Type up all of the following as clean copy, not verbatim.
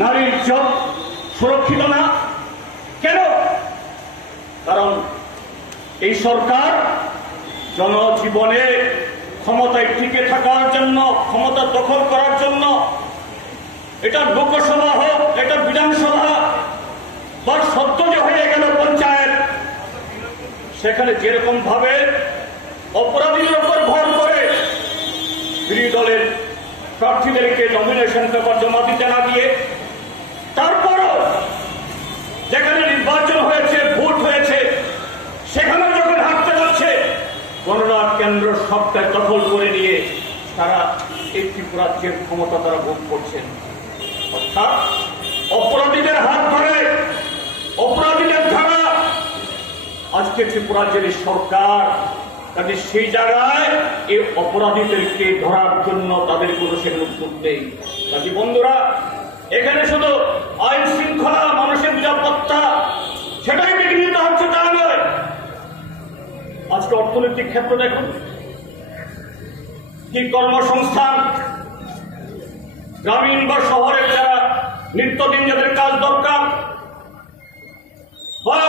নারীর ইজ্জত সুরক্ষিত না কেন? কারণ এই সরকার জনজীবনে ক্ষমতায় টিকে থাকার জন্য, ক্ষমতা দখল করার জন্য, এটা লোকসভা হোক, এটা বিধানসভা বা সদ্য যে হয়ে গেল পঞ্চায়েত, সেখানে যেরকম ভাবে অপরাধীদের উপর ভর করে বিরোধী দলের প্রার্থীদেরকে নমিনেশন পেপার জমা দিতে না দিয়ে, তারপরও যেখানে নির্বাচন হয়েছে, ভোট হয়েছে, সেখানে যখন হাঁটতে যাচ্ছে গণনা কেন্দ্র সবটা দখল করে নিয়ে তারা এই ত্রিপুরাজ্যের ক্ষমতা তারা ভোগ করছেন। অর্থাৎ অপরাধীদের হাত ধরে, অপরাধীদের ধারা আজকে ত্রিপুরাজ্যের সরকার, কাজে সেই জায়গায় এই অপরাধীদেরকে ধরার জন্য তাদের কোনো সেখানে উদ্যোগ নেই। কাজে বন্ধুরা, এখানে শুধু আইন শৃঙ্খলা, মানুষের নিরাপত্তা সেটাই বিঘ্নিত হচ্ছে তা নয়। আজকে অর্থনৈতিক ক্ষেত্র দেখুন, কি কর্মসংস্থান, গ্রামীণ বা শহরের যারা নিত্যদিন যাদের কাজ দরকার, বা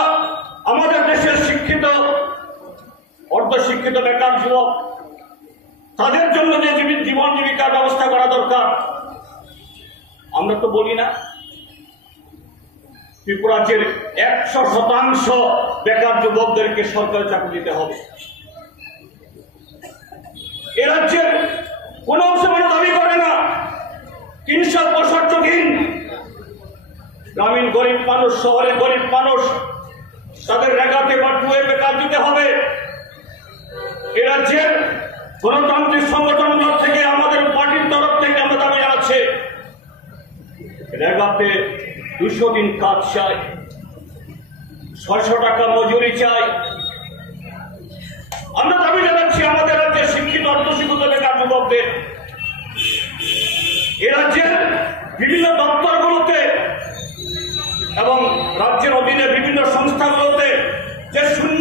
আমাদের দেশের শিক্ষিত অর্ধশিক্ষিত বেকার যুবক, তাদের জন্য যে জীবন জীবিকার ব্যবস্থা করা দরকার, আমরা তো বলি না। ত্রিপুরাজ্যের 100% বেকার যুবকদেরকে সরকারি চাকরি দিতে হবে। এ রাজ্যের কোন অংশ মানে দাবি করে না 365 দিন গ্রামীণ গরিব মানুষ, শহরে গরিব মানুষ, তাদের রেগাতে বা টুয়েপে কাজ দিতে হবে। এ রাজ্যের গণতান্ত্রিক সংগঠনগুলো থেকে, আমাদের পার্টির তরফ থেকে আমরা দাবি জানাচ্ছি, রেগাতে 200 দিন কাজ চাই, 600 টাকা মজুরি চাই। আমরা দাবি জানাচ্ছি আমাদের রাজ্যের শিক্ষিত অর্ধশিক্ষিত বেকার যুবকদের। এ রাজ্যের বিভিন্ন দপ্তরগুলোতে এবং রাজ্যের অধীনে বিভিন্ন সংস্থাগুলোতে যে শূন্য